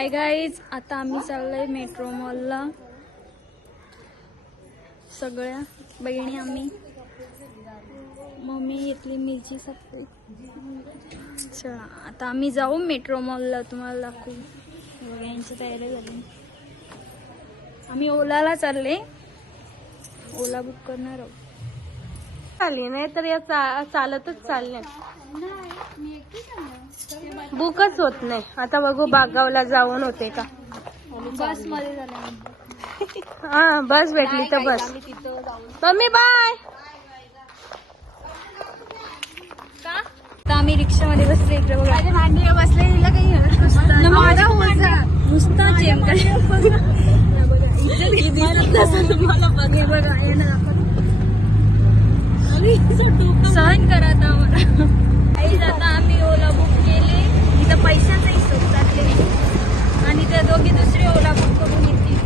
Hi guys, आता आम्ही चाललोय मेट्रो मॉलला. सगळ्या बहिणी आम्ही. मम्मी घेतली मिरची सगळी. चला आता आम्ही जाऊ मेट्रो मॉलला, तुम्हाला दाखवू. यांची तयारी झाली. आम्ही ओलाला चालले, ओला बुक करणार आहोत. चालली नाही तर या चालतच चालले, बुकच होत नाही. आता बघू बागावला जाऊन होते का. बस मध्ये झालं. हा बस भेटली तर बस. Mummy bye. आता आम्ही रिक्षामध्ये बसले. इकडे बघा भांडी बसले, हिला काही नुसता चेम सहन करा आता आम्हाला. आता आम्ही ओला बुक केले, तिथं पैशाचा हिशोब टाकले आणि त्या दोघी दुसरे ओला बुक करून येतील.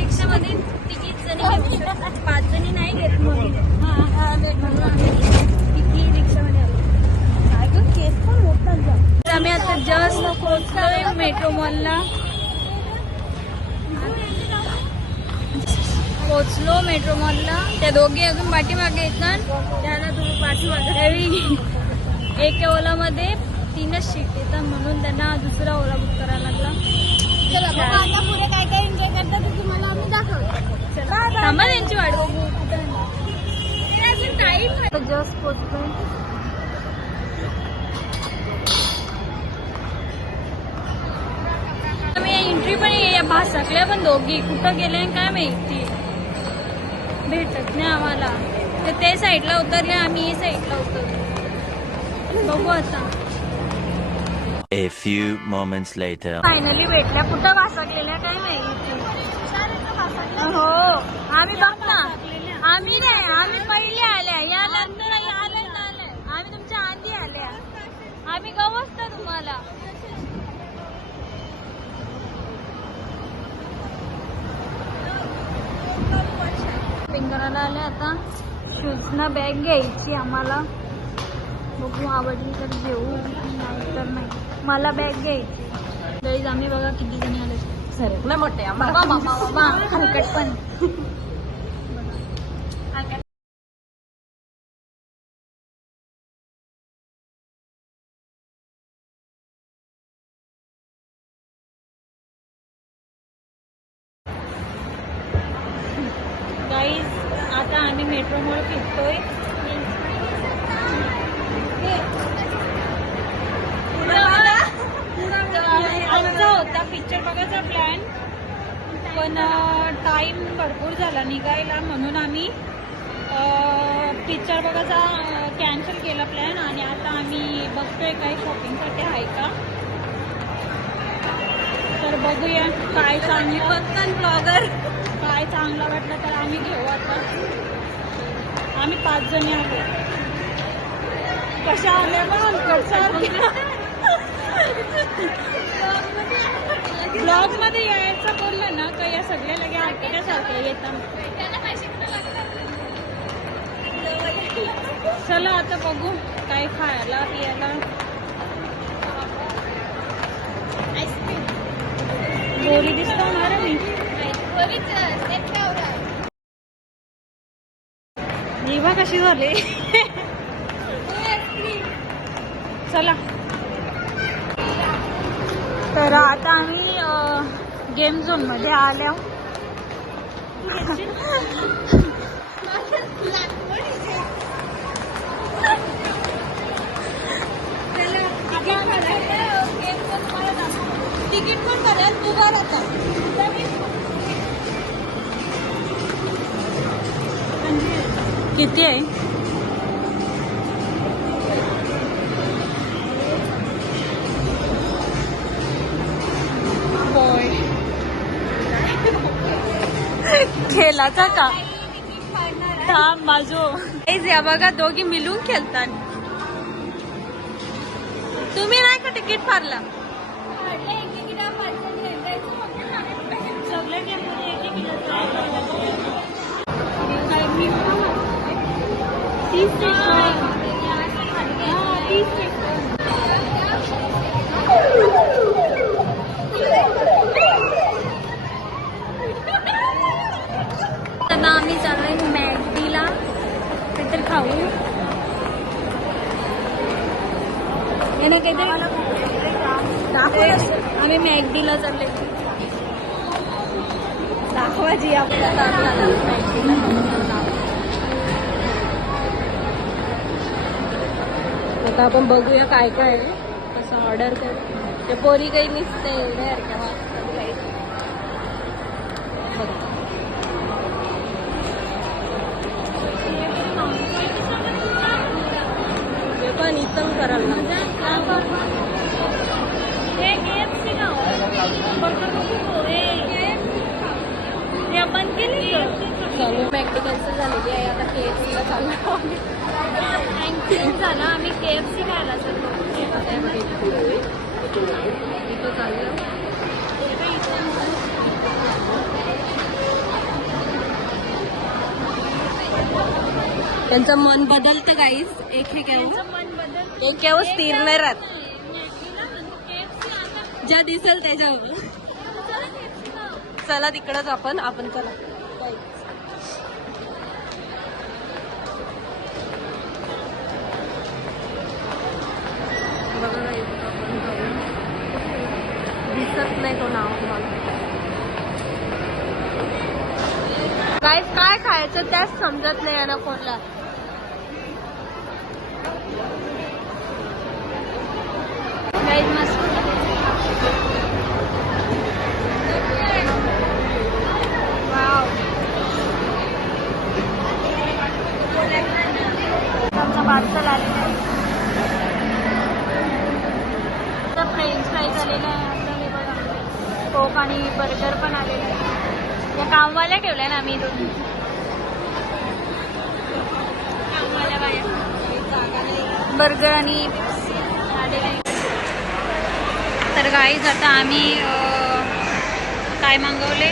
रिक्षामध्ये तिघीच जणी घेऊ शकतात, 5 जणी नाही घेत. रिक्षामध्ये आम्ही आता जस्ट पोहोचलोय मेट्रो मॉलला. पोहोचलो मेट्रो मॉलला. त्या दोघी अजून पाठीमागे येतात, त्याला तुम्ही पाठीमागे. एक ओलामध्ये 3च सीट येतात, म्हणून त्यांना दुसरा ओला बुक करायला लागला. पुढे काय काय एन्जॉय करतात ते तुम्हाला आम्ही दाखवतो. थांबा त्यांची वाट बघू. Time just पोहोचलोय. एंट्री पण या भासाकल्या पण दोघी कुठं गेले काय माहिती, भेटत नाही आम्हाला. तर ते साईडला उतरले, आम्ही साईडला उतरलो. बघू आता. A few moments later. Finally भेटल्या. कुठं भासाकलेल्या काय माहिती. हो आम्ही बघ ना, आम्ही नाही, आम्ही पहिले आल्या, या नंतर आले. आम्ही तुमच्या आधी आल्या. आम्ही गवसतो तुम्हाला. करायला आले. आता शूजना बॅग घ्यायची आम्हाला. बघू आवडली तर घेऊ, नाही तर नाही. मला बॅग घ्यायची. गाईज आम्ही बघा किती जणी आले. सर ना मोठे हलकट पण. गाईज आता आम्ही मेट्रो मॉल फिरतोय. आमचा होता पिक्चर बघायचा प्लॅन, पण टाइम भरपूर झाला निघायला, म्हणून आम्ही पिक्चर बघायचा कॅन्सल केला प्लॅन. आणि आता आम्ही बघतोय काही शॉपिंगसाठी आहे का, तर बघूया काय चांगली बघतात ब्लॉगर. काय चांगला वाटलं तर आम्ही घेऊ. आता आम्ही 5 जणी आलो. कशा आल्या ब्लॉग मध्ये यायचं बोललं ना का या सगळ्या लगे ऐकण्यासारखं येतात. चला आता बघू काय खायला पियाला. गोरी दिसतो ना मी. निभा कशी झाली. चला तर आता आम्ही गेम झोन मध्ये आल्या. तिकीट पण करेल तू घर आता. किती आहे. खेळाचा का थांब बाजू. या बघा दोघी मिळून खेळतात. तुम्ही नाही का तिकीट फाडला. सगळे खाऊ. हे ना काहीतरी आम्ही मॅगडीला चालले. दाखवा जी आपल्याला. आता आपण बघूया काय काय आहे, कसं ऑर्डर करू. ते पोरी काही निसते ते पण इथं करायला मॅगडी कॅन्सल झालेली आहे. आता KFC ला चाललो चेंज झाला. आम्ही KFC खायला चाललो. इथं चाललो. त्यांचं मन बदलतं काहीच. एक स्थिर नाही राहत. ज्या दिसेल त्याच्यावर. चला तिकडच आपण चला. बघा ना, दिसत नाही तो नाव काय खायचं त्याच समजत नाही ना कोणला. पार्सल आलेलं आहे. फ्रेंच फ्राईज आलेलं आहे. आता हे बघा, कोक आणि बर्गर पण आलेलं आहे. या कामवाल्या ठेवल्या ना आम्ही दोन कामवाल्या बाया. बर्गर आणि आलेलं आहे. तर गाईज आता आम्ही काय मागवले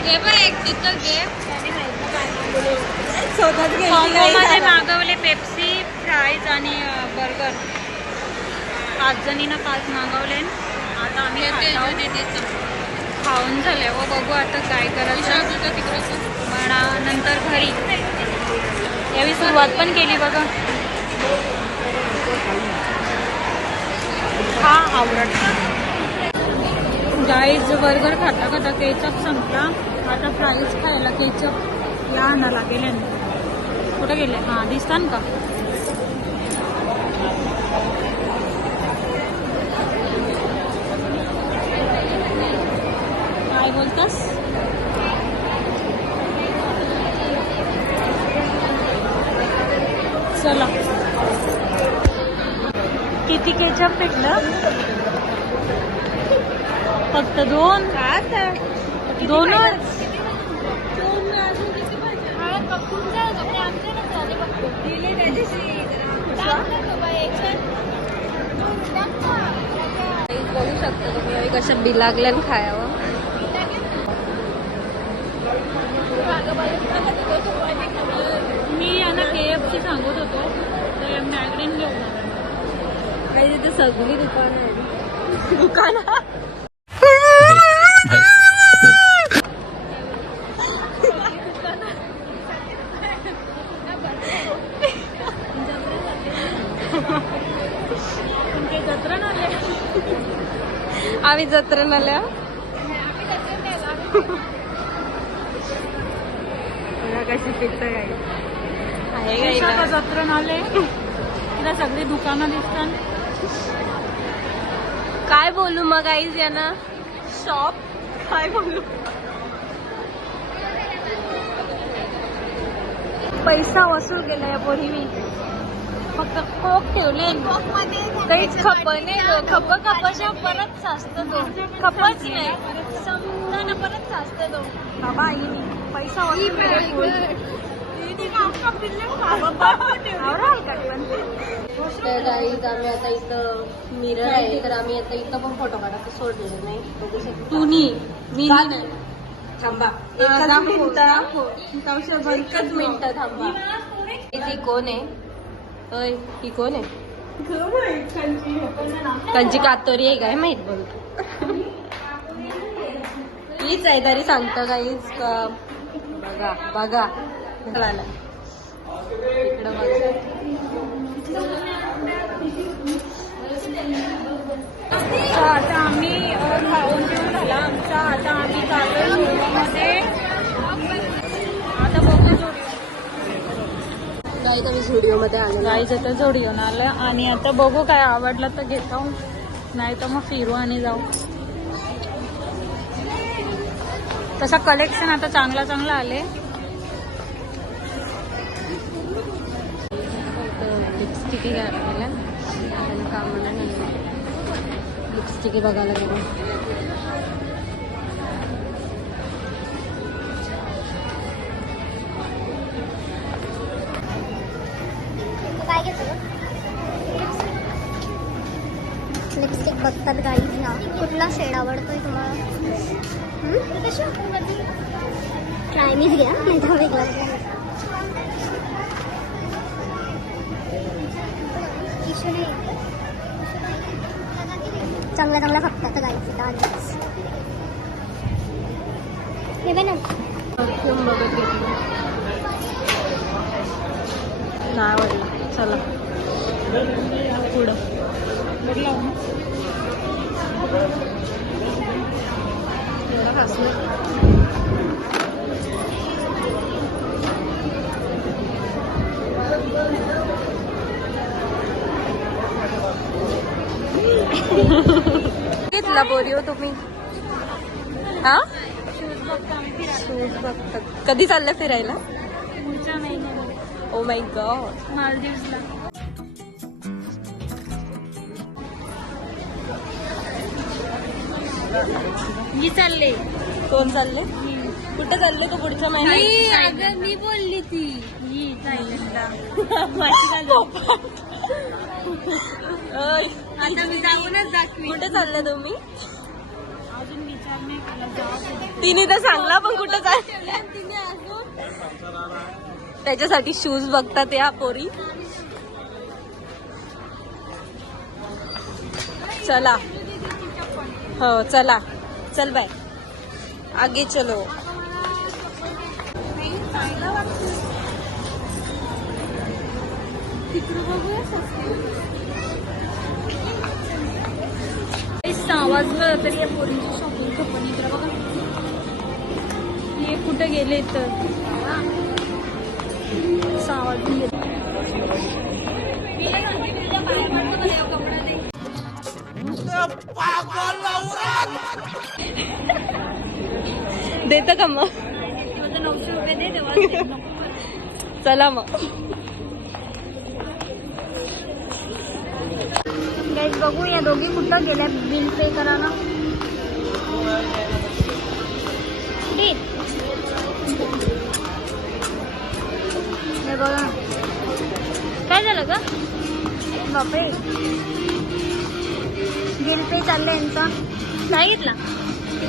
कॉम्बोमध्ये मागवले पेप्सी, फ्राईज आणि बर्गर. 5 जणींना 5 मागवले. आता आम्ही खाऊन झाले व बघू आता काय करायचं. म्हणा नंतर घरी यावेळी सुरुवात पण केली बघा. हा आवडत गाईज. बर्गर खाता खाता केचप संपला. आता फ्राईज खायला केचप या आणायला गेले. कुठे गेले? हां दिसतात का? काय बोलतास? चला. किती केचप भेटलं? फक्त 2. दोनच. बघू शकता तुम्ही कशा बिलागल्यान खायावं. मी यांना KFC सांगत होतो तर मॅगडीन घेऊन काही तिथे सगळी दुकानं आहेत. दुकानं आम्ही जत्रेन आल्या. कशी पिकतं आहे जत्रेन आले. तिला सगळी दुकानं दिसतात. काय बोलू मग आईज यांना. शॉप काय बोलू. पैसा वसूल केला या पोरीने. फक्त कोक ठेवले. काहीच खप नाही. खप खपाच्या परत साचत तो. खपच नाही समजा परत साचत तो. बाबा आईने पैसा वसूल तर आम्ही आता इथं मिरर आहे तर आम्ही आता इथं पण फोटो काढायचं सोडलेलं नाही. बघू शकतो. तू मी नाही. थांबा एकच मिनिट थांबा. ही कोण आहे? होय ही कोण आहे? कंची कातोरी आहे काय माहित. बोल हीच आहे तरी सांगतं काहीच का. बघा इकडं बघा. आता आम्ही खाऊन घेऊन झाला आमचा. आता आम्ही चाललोय झुडिओमध्ये. आता बघू गाईज आम्ही झुडिओमध्ये आलो. गाईज आता झुडिओन आलं आणि आता बघू काय आवडलं तर घेतो, नाही तर मग फिरू आणि जाऊ. तसं कलेक्शन आता चांगला चांगला आले. लिपस्टिक घ्यायला कामाला नाही. लिपस्टिक बघायला गेलो. काय घेतो लिपस्टिक बघतात गाईज ना. कुठला शेड आवडतोय तुम्हाला? चायनीज घ्या नाही तर वेगळा घ्या. चांगला चांगला फक्त आता गाईज डान्स हे बघ ना. परफ्यूम बघत घेतली. नाही आवडलं. चला पुढं. एवढा खास नाही. घेतला बोरी हो तुम्ही? हा शूज बघतात. कधी चाललं फिरायला? पुढच्या महिन्यामध्ये ओ माय गॉड. मालदीव्सला. मी चालले. कोण चालले? कुठं चालले तू पुढच्या महिन्यात? अगं मी बोलली ती ही थायलंडला. आता मी जाऊनच दाखवी. कुठे चालले तुम्ही? अजून विचार नाही केला. जाऊ तिने तर सांगला पण कुठं चाल. त्याच्यासाठी शूज बघतात या पोरी. चला हो चला. चल बाय. आगे चलो. वाजलं तरी या पोरींची शॉपिंग कंपनी इकडे बघा. हे कुठे गेले तर 6 वाजून गेले. देतं का मग? 900 रुपये दे तेव्हा. चला मग. गाईज बघू या दोघी कुठं गेल्या बिल पे करायला. हे बघा काय झालं का बापरे. बिल पे चाललंय यांचा. नाही घेतला. टी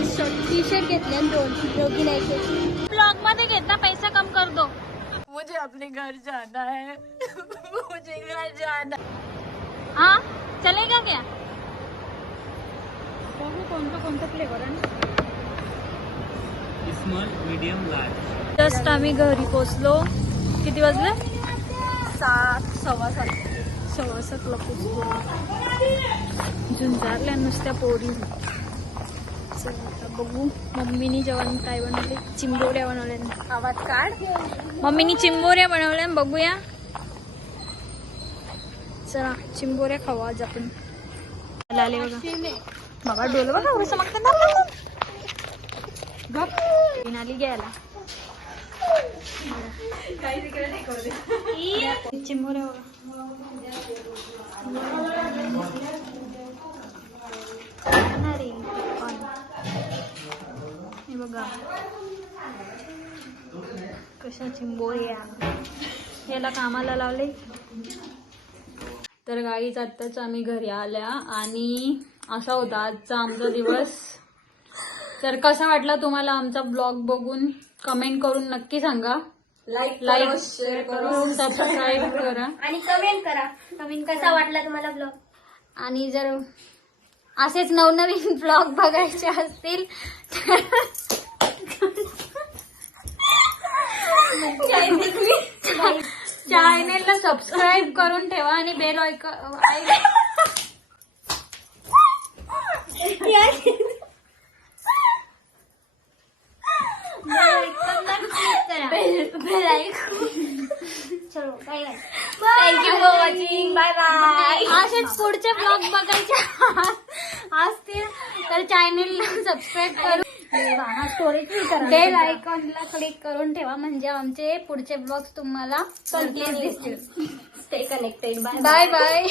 शर्ट घेतले आणि दोघी नाही घेतली. ब्लॉग मध्ये घेता पैसा कम कर दो. मुझे अपने घर जाना है. मुझे घर जाना. हाँ चलेगा क्या? कोणतं कोणतं फ्लेवर आहे? Small medium large. जस्ट आम्ही घरी पोचलो. किती वाजले? 7 सव्वा 7. 6:15ला पोचलो. झुंजारल्या नुसत्या पोरी. चला आता बघू मम्मीनी जेवण काय बनवले. चिंबोऱ्या बनवल्या. आवाज काढ. मम्मीनी चिंबोऱ्या बनवल्या. बघूया. चला चिंबोऱ्या खाऊ आज आपण. आले बघा बाबा डोलं बघा कसं मागतात. नाली घ्यायला चिंबोऱ्या हे बघा कशा चिंबोऱ्या. याला कामाला लावले. तर गाईच आत्ताच आम्ही घरी आल्या आणि असा होता आजचा आमचा दिवस. तर कसा वाटला तुम्हाला आमचा ब्लॉग बघून कमेंट करून नक्की सांगा. लाईक शेअर करा. सबस्क्राईब करा आणि कमेंट करा. कमेंट कसा वाटला तुम्हाला ब्लॉग. आणि जर असेच नवनवीन ब्लॉग बघायचे असतील चॅनेलला सबस्क्राईब करून ठेवा आणि बेल आयकॉन चलो bye bye. Thank you for watching. Bye bye. असेच पुढचे ब्लॉग बघायचे असतील तर चॅनलला सबस्क्राईब करून बेल आयकॉनला क्लिक करून ठेवा म्हणजे आमचे पुढचे ब्लॉग्स तुम्हाला दिसतील. Stay connected. Bye bye.